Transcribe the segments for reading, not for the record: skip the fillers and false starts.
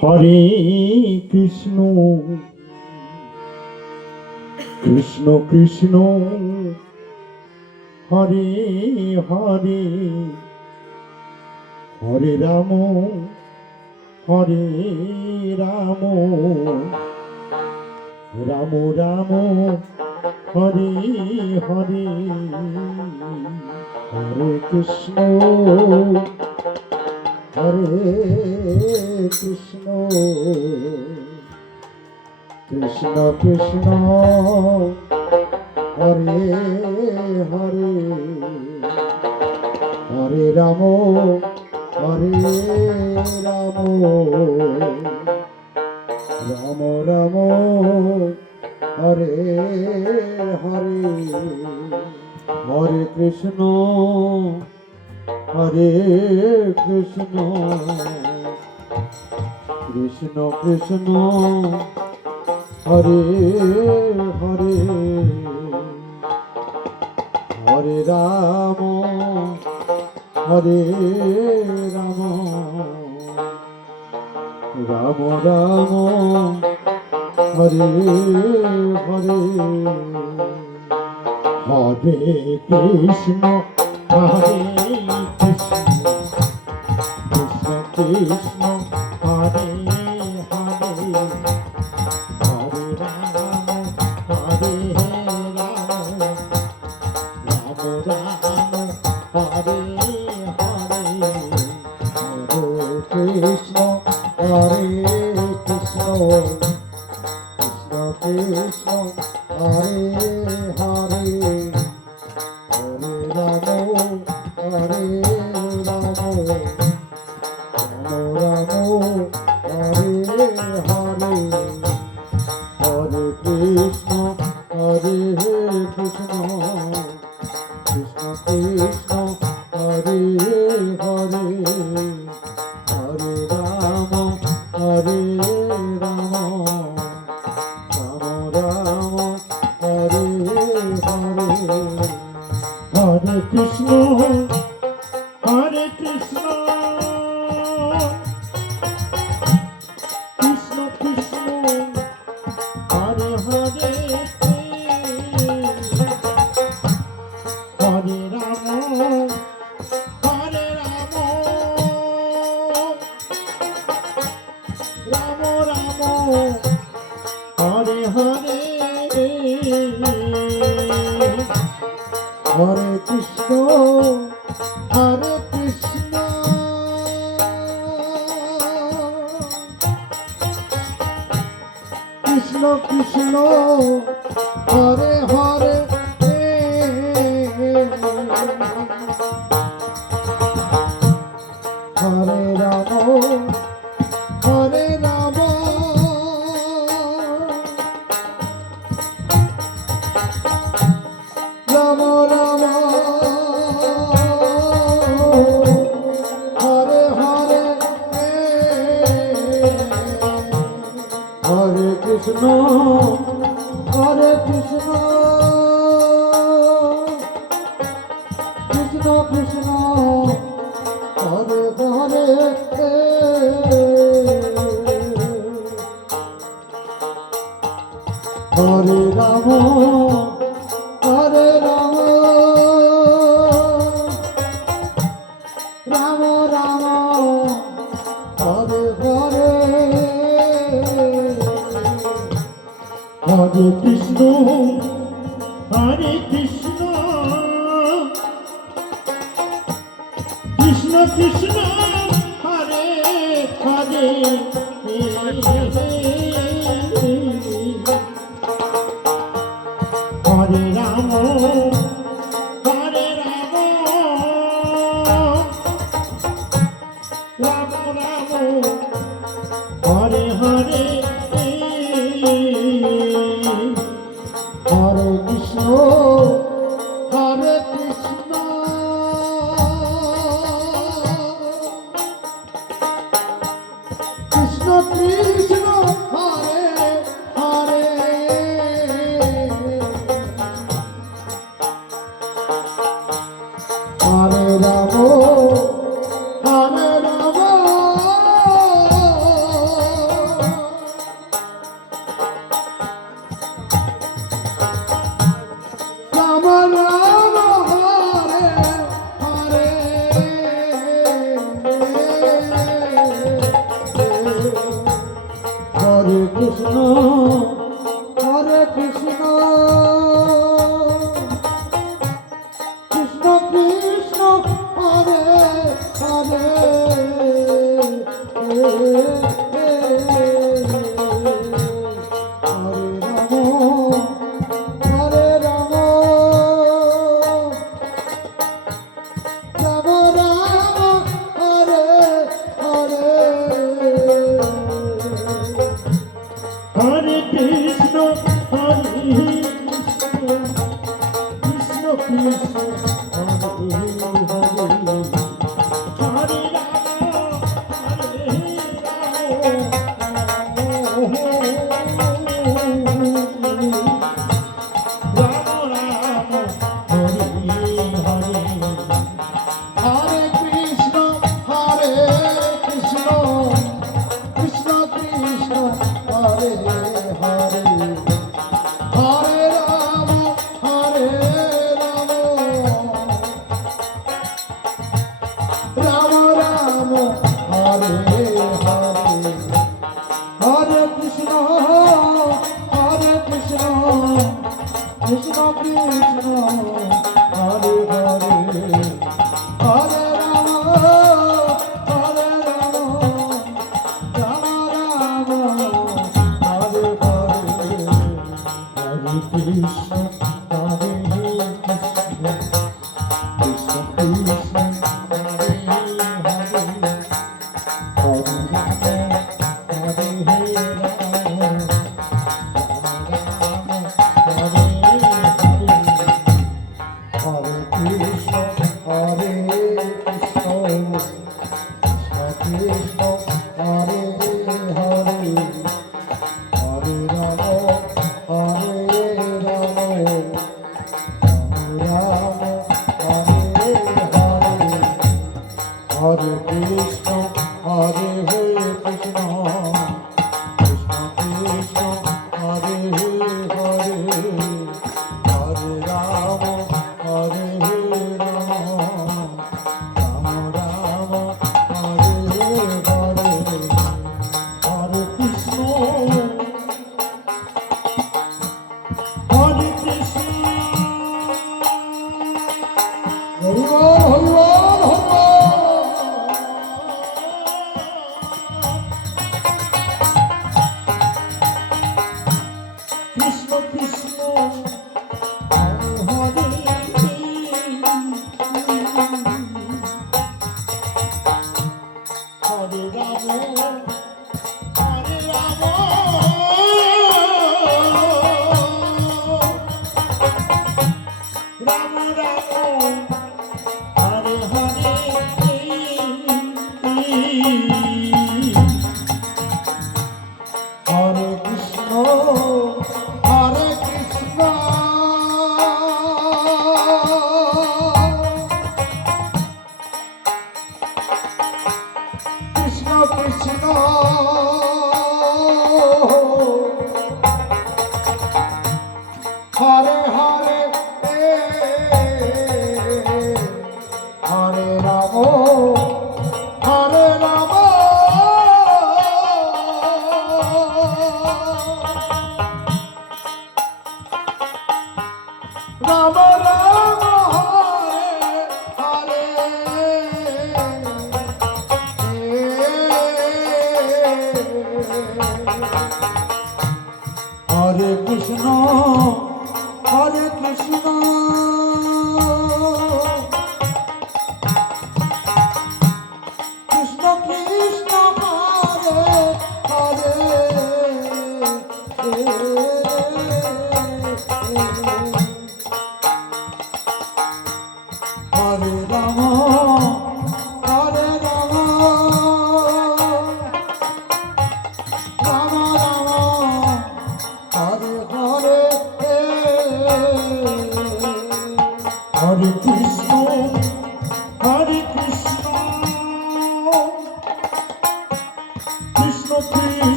Hare Krishna Krishna Krishna Hare Hare Hare Ram Hare Ram Ram Ram Hare Hare Hare Krishna Hare Krishna Krishna Krishna Hare Hare Hare Ram Hare Ram Ram Ram Hare Hare Hare Krishna Hare Krishna Krishna Krishna Hare Hare Hare Ram Hare Ram Ram Ram Hare Hare Hare Krishna Hare Krishna Krishna Krishna Hare Hare Hare Ram Hare Ram Ram Ram Hare Hare Hare Krishna Hare Krishna Krishna Krishna Hare Hare Hare Ram Hare Ram Ram Hare Hare Hare Krishna Hare Krishna Krishna Krishna Hare Hare Hare Ram Hare Ram Ram Ram Hare Hare Hare Krishna Hare Krishna Krishna Krishna Hare Hare Hare Ram Hare Ram Ram Ram Hare Hare Hare Krishna Hare Krishna Krishna Krishna Hare Hare Hare Ram Hare Ram Ram Ram Hare Hare Hare Krishna Hare Krishna Krishna Krishna Hare Hare Hare Ram Hare Ram Ram Ram Hare Hare Hare Krishna Hare Krishna Krishna Krishna Hare Hare Hare Ram Hare Ram Ram Ram Hare Hare Hare Krishna Hare Krishna Krishna Krishna Hare Hare Hare Ram Hare Ram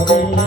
Krishna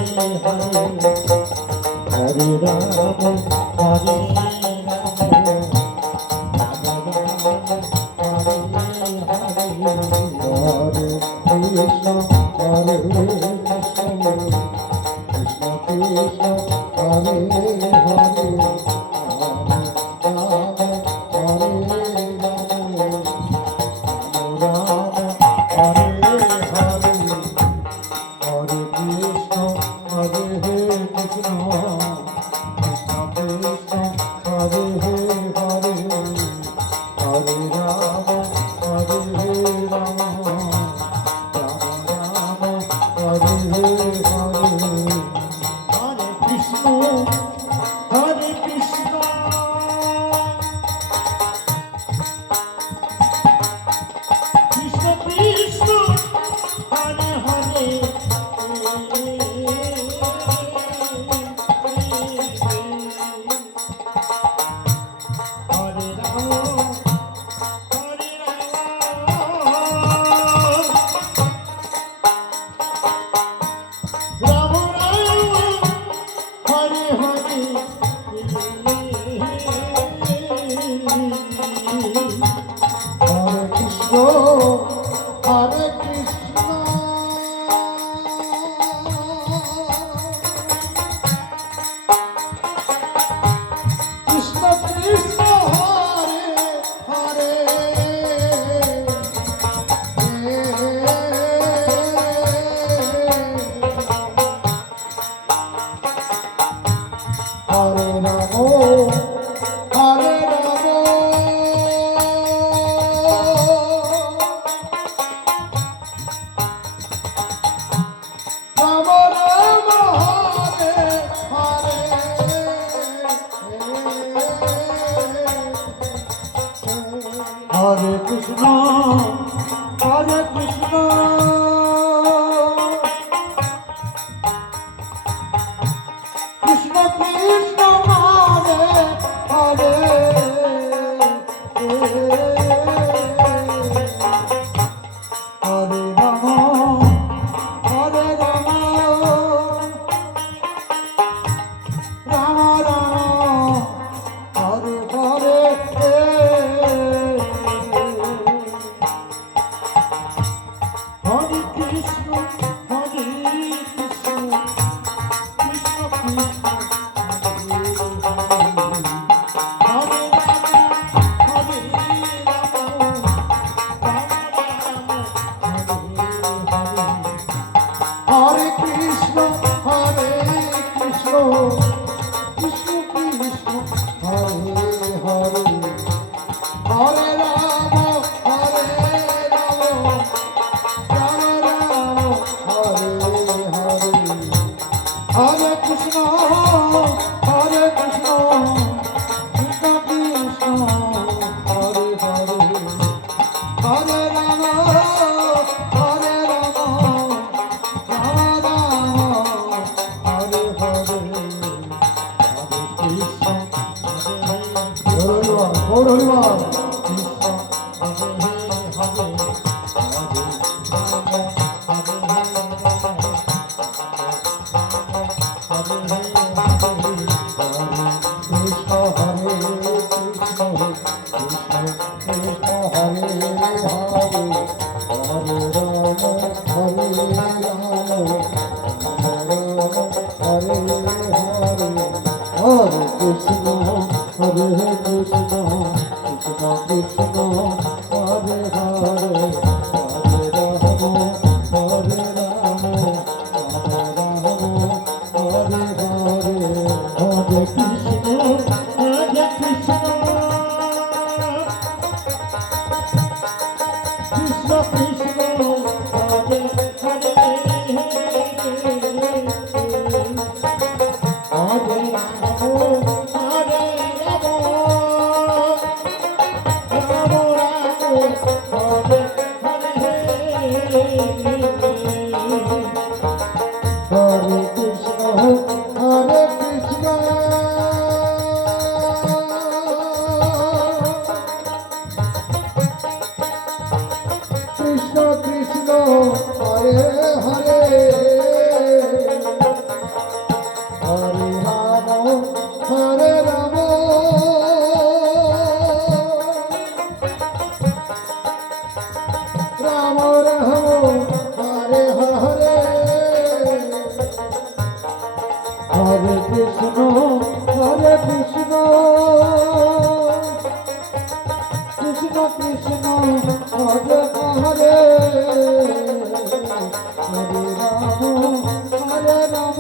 Hare Ram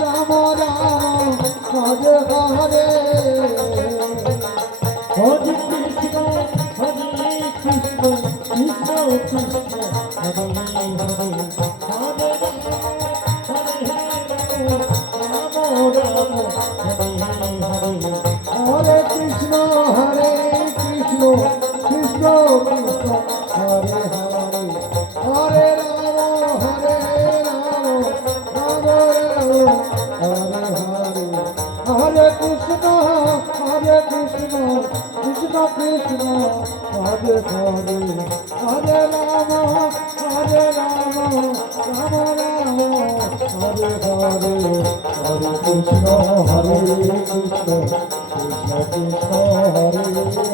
Ram Ram Hare Hare Hare Krishna Krishna Krishna Krishna Hare Hare Hare Ram Hare Ram Hare Krishna Krishna Krishna Hare Hare Hare Ram Ram Ram Hare Hare Hare Krishna Krishna Krishna Krishna Hare Hare Hare Ram Ram Ram Hare Hare Hare Krishna Krishna Krishna Krishna Hare